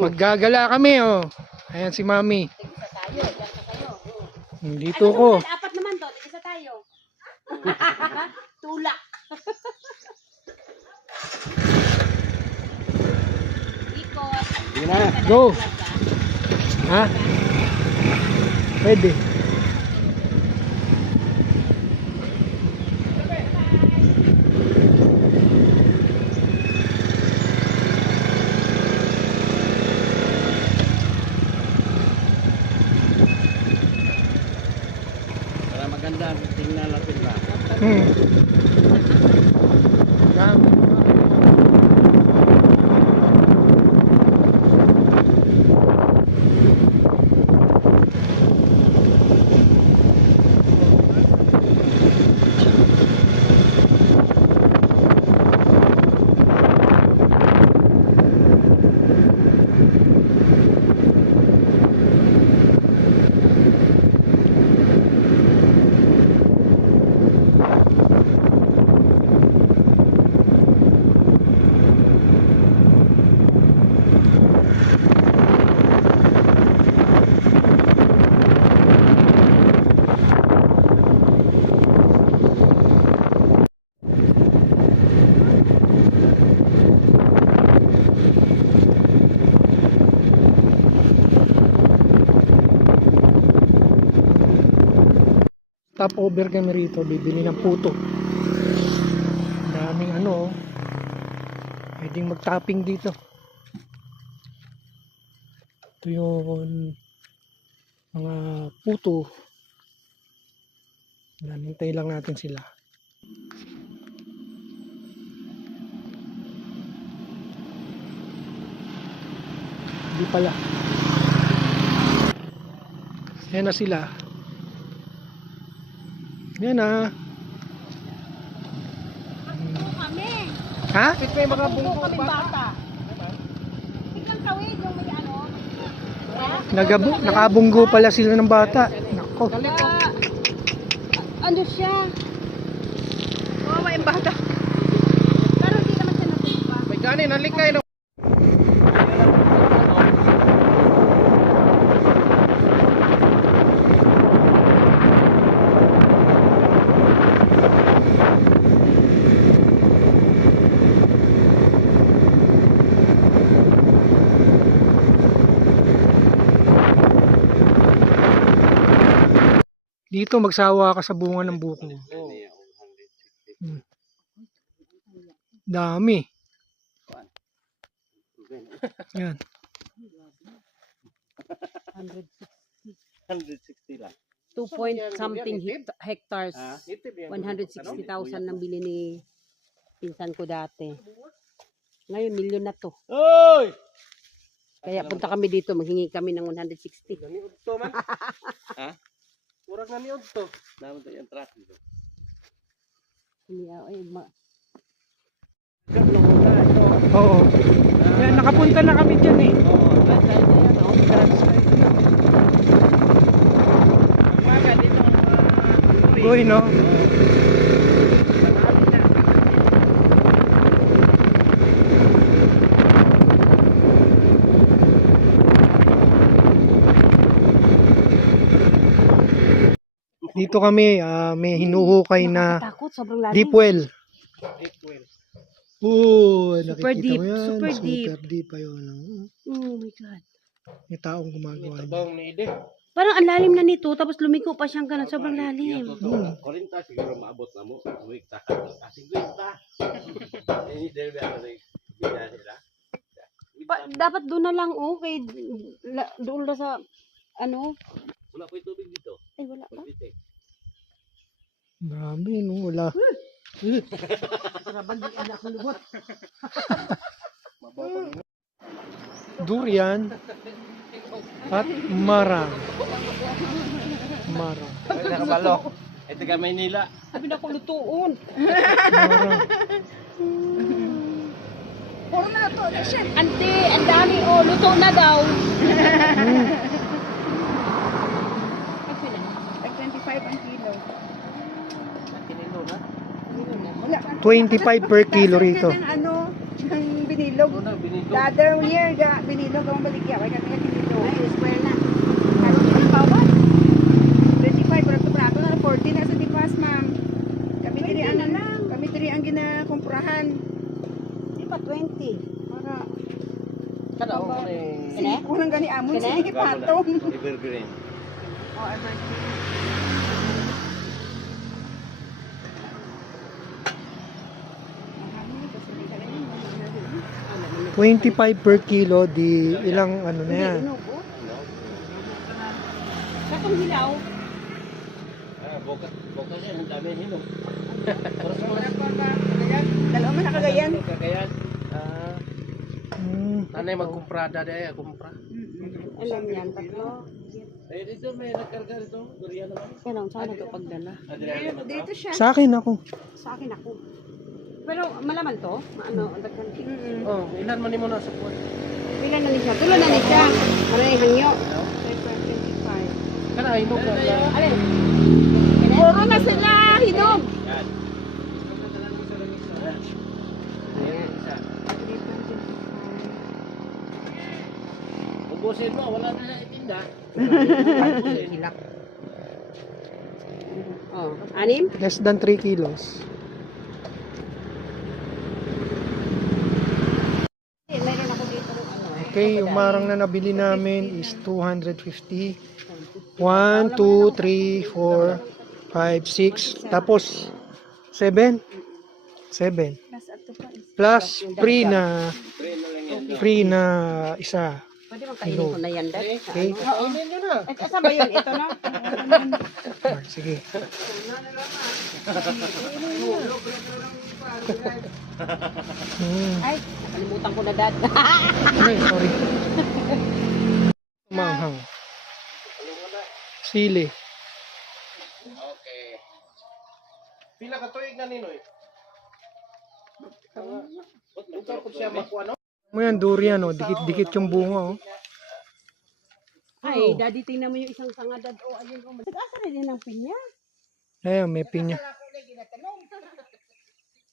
Maggagala kami, oh. Ayan si Mami. Dito ko. Apat naman to, isa tayo. Tulak. Ikot. Go. Ha? Pwede. Para maganda, tingnan natin ba? Dami. Stop over kami rito, bibili ng puto. Daming ano, pwedeng mag-topping dito. Ito yung mga puto. Hinintay lang natin sila. Hindi pala. Yan na sila. Yan na. Kami. Ha? May mga bungko kami bata. Ikaw tawid yung may ano. Nakabunggo pala sila ng bata. Nako. Ano siya? Oh, may bata. Pero hindi naman siya natutupa. May gani, nalikay na. Dito magsawa ka sa bunga ng buko. Dami. Yan. 160 lang. 2 point something hectares. 160,000 nang bili ni pinsan ko dati. Ngayon, milyon na to. Oy! Kaya punta kami dito, maghingi kami ng 160. Ganiod to man. Ha? Murag ganiod to. Naman to yung truck dito. Oo. Yan, nakapunta na kami dyan eh. Oo, right side na yan. Oh, right side na. Umaga dito ang Uy, no? Dito kami, may hinuhukay na Takot, sobrang lalim. deep well. Super Nakikita deep, mo yan? super deep. Super deep pa yun. Oh my God. May taong gumagawa niya. Tabang ni Ide. Parang ang lalim na nito, tapos lumiko pa siyang ganun, sobrang lalim. 40 siguro maabot na mo. Week ta. 50. Ini dere ba kasi bida sila. Dapat doon na lang, oh, kay, doon na sa, ano, Wala pa yung tubig dito. ay wala pa. Grabe, no? Wala. Durian at marang. Marang. Nakabalo. Ito ka Maynila. Sabi na ko lutuon. Marang. Puro na to, Ante, ang dami, oh, luto na daw. Like 25 ang kilo. 25 per kilo rito. Ng ano, ng binilog. Ito na binili. The other year, binilo ka mabaligya. Kaya kami binilo. Ay, square na. Ano yung bawat? 25, pero ito prato na 40 na sa dipas, ma'am. Kami diri ang ginakomprahan. Di ba 20? Para Kada ako na yung... Kene? unang gani amon Kene? sige patong. Evergreen. Oh, everything. Mahal kasi may kalahin, mahal. 25 per kilo, di ilang ano na yan. Inubo. Katong hilaw. Bukas yan, ang dami nino. Dalawa man nakagayan. Kagayan. Hmm. Nanay magkumprada dahil, kumpra. Alam yan, tatlo. Eh, dito may nagkarga dito. Durian naman. Kaya sana ito pagdala. Dito siya. Sa akin ako. Sa akin ako. Pero malaman to, ano, ang daghan. Oh, ilan man mo na sa kuwan? Pila na ni siya. Tulo na ni siya. Ano yung hangyo? 25. Kana hinog na. Alin? Oo na sila, hinog. Yan. Ubusin mo, wala na itinda. Hilak. Oh, anim? Less than 3 kilos. Meron ako dito ng ano. Okay, yung marang na nabili namin is 250. 1, 2, 3, 4, 5, 6. Tapos 7. 7. Plus ato pa. Plus free na isa. Pwede bang kainin ko na yan, Dad? Okay. Kainin nyo na. Saan ba yun? Ito na? Ah, sige. Ay, nakalimutan ko na, Dad. Ay, sorry. Manghang. Sili. Okay. Pila ka tuig na ninoy? Ito po siya makuha no? Mo yan, durian, oh. Dikit-dikit yung bunga, oh. Ay, Daddy, tingnan mo yung isang sanga, Dad. Oh, ayun. Oh, asa na din ang pinya? Ayan, may pinya.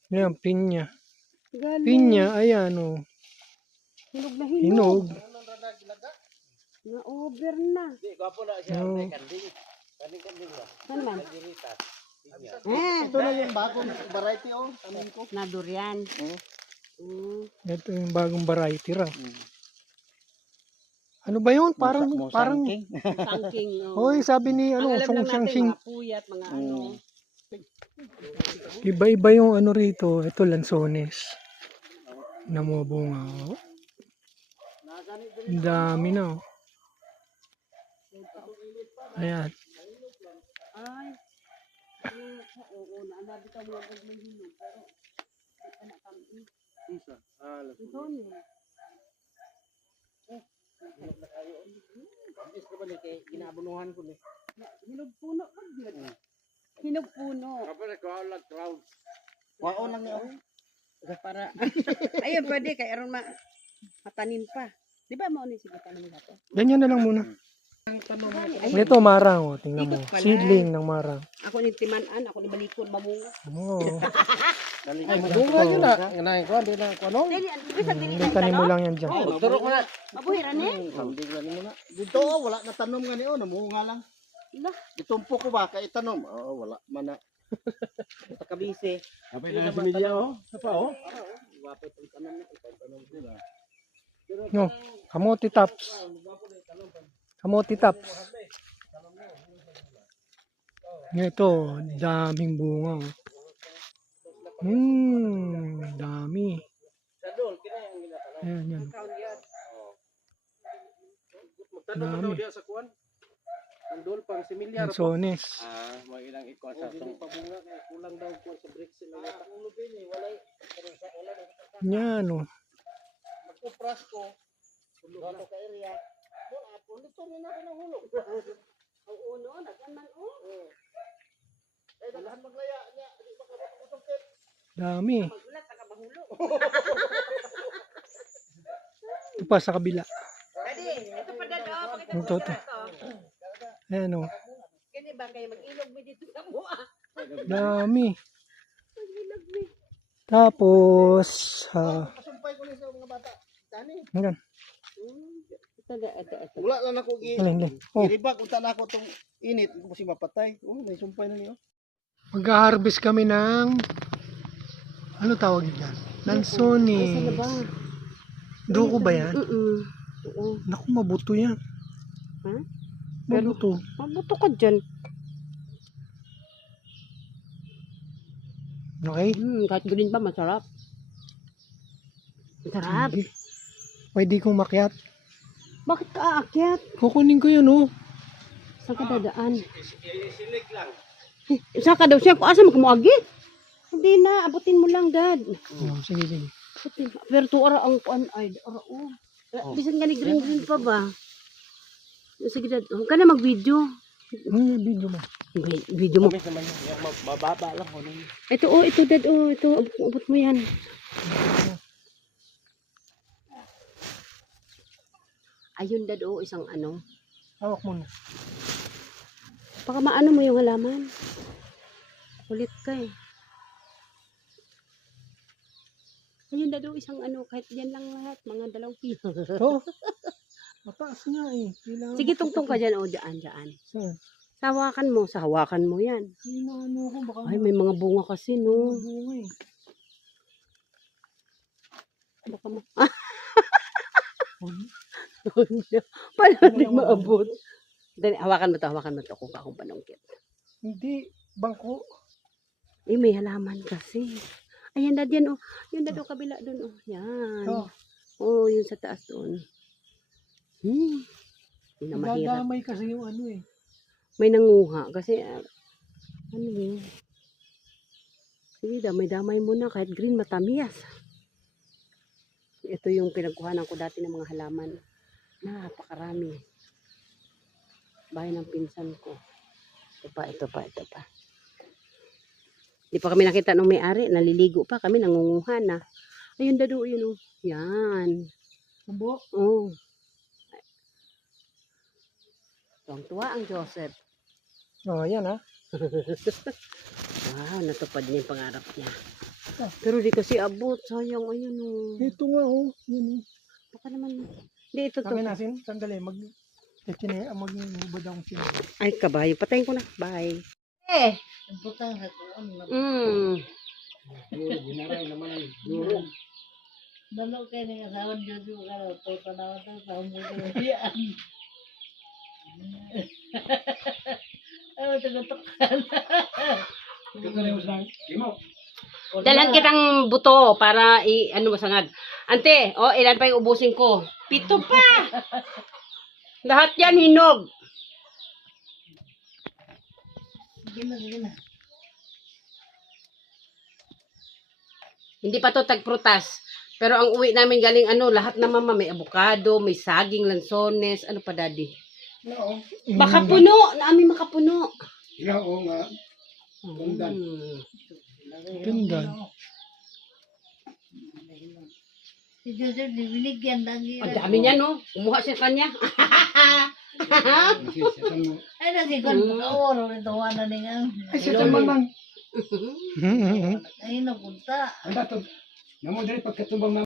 Ayan, pinya. Galing. Pinya, ayan, oh. Hinog na hinog. Hinog. Na-over na. Di, gwapo na siya. No. Kanding. Kanding ba? Saan man? Kandingita. Ito na yung bagong variety oh. Tanin ko. Na durian. Ito yung bagong variety raw. Ano ba yun? Parang, Sangking. Hoy, sabi ni, Ang ano, alam Song lang Siyang natin, Sing. mga puyat, mga ano. Iba-iba yung ano rito. Ito, lansones. Namubunga, oh. Ang dami na, oh. Ayan. Ay. Oo, naalabi ka mo ang may hinog. Pero, di pa nakami. Ito niya. Ginabunuhan ko ni. Hinog puno. Hinog puno. Kapag nagkawala clouds. Waon lang niyo. Para, ayun, pwede. Kaya aron matanim pa. Di ba mo ni sige tanim natin? Ganyan na lang muna. Ay, Ito, marang, oh. Tingnan mo. Ikot pala. Seedling ng marang. ako ni timanan, ako ni balikod, mamunga. Oo. Ay, mabunga yun na. Nganahin ko, hindi na ko ano. Dili, bisa dili Yung tanim mo lang yan dyan. Magturok mo na. Mabuhiran eh. Kambing lang mo na. Dito oh, wala na tanom nga niyo, namunga lang. Ila, Itumpo ko ba kay tanom? Oo, wala man na. Kabisi. Abay na similya oh. Apa oh? No, kamote tops. Kamote tops. Ito, daming bunga, oh. Dami. Ayan, yan. Magtanong mo daw diya sa kuwan. Andol pang similyar po. Lansones. Mo ilang ikuha sa itong pabunga kay kulang daw ko sa bricks sila yata. Ang lubin eh, walay Yan, oh. Magkupras ko. Hulog na ka area. Mo ako dito ni na ng hulog. ang uno, nagaman oh. Eh daghan maglaya niya, di ba ka makapusungkit? Dami. Magulat, nakabahulo. Ito pa sa kabila. Daddy, ito pa dad, oh. Pakita Ito, ito. Ayan, oh. Kani ba kayo mag-ilog mo dito sa mua? Dami. Tapos, Pasumpay ko ni sa mga bata. Dani. Hanggang. Ito. Wala lang ako Alin. Oh, iribak unta na ako tong init kasi mapatay. Oh, may sumpay na niyo. mag-harvest kami ng ano tawag yan? Lansones. Saan na ba? Duko ba yan? Oo. Naku, mabuto yan. Ha? Mabuto. Mabuto ka dyan. Okay? Kahit green pa, masarap. Masarap. Sige. Pwede kong makyat. Bakit ka aakyat? Kukunin ko yun, oh. Saan ka dadaan? Isilig lang. Saan ka daw siya? Asa magkamuagi? Hindi na, abutin mo lang, Dad. Oh, sige. Abutin. Pero to ara ang kuan ay ara oh. Bisan nga ni green pa ba? Sige, Dad. Huwag ka na mag-video. Video mo. Video mo. Kami naman yan. Mababa lang ko nun. Ito, Dad. Ito, abot mo yan. Ayun, Dad, isang ano. Hawak mo na. Baka maano mo yung halaman. Kulit ka eh. Ayun, Dad, isang ano. Kahit yan lang lahat. Mga 2 kilo. Oh. Mataas nga eh. Kailangan Sige, tungtong ka dyan. Dyan. Saan? Sa hawakan mo yan. Ano ko baka Ay, may mga bunga kasi, no. bunga eh. Baka mo. Paano di maabot? Dali, hawakan mo to kung akong panungkit. Hindi. Bangko. Eh, may halaman kasi. Ayan, Dad, yan, Yung Dad, kabila dun, Yan. Oh. Yung sa taas doon. Yun na mahirap. Dadamay kasi yung ano eh. May nanguha kasi, ano yun? Sige, damay mo na. Kahit green, matamias. Ito yung pinagkuhanan ko dati ng mga halaman. Napakarami. Bahay ng pinsan ko. Ito pa. Di pa kami nakita nung may-ari. Naliligo pa kami. Nangunguha na. Ayun, Dado. Yun, Yan. Kumbo. Oh. Tuwang-tuwa ang Joseph. Oh, yan ha. Wow, natupad niya yung pangarap niya. Pero di kasi abot. Sayang, ayun Ito nga oh. Yun oh. Baka naman. Hindi, ito to. Kami nasin. Sandali. Mag-ubad akong sino. Ay, kabayo. Patayin ko na. Bye. Ang putang sa tuon na Ginaray naman ang duro. dalo kay ni asawan jud ka raw to tanaw to sa mo yan. Tugutok. Dalan kitang buto para ano masangag. Ante, ilan pa yung ubusin ko? 7 pa. Lahat yan hinog. Gina. Hindi pa to tagprutas. Pero ang uwi namin galing lahat naman may avocado, may saging, lansones, ano pa daddy? No. Baka puno, naami makapuno. Oo nga. Ganda. Si Joseph binigyan lagi. Ang dami niya no. Kumuha siya kanya. Ay na si kon oro nito ana ningang. Ay, siya naman. Ay napunta. Anda to. Namo diri pagkatumbang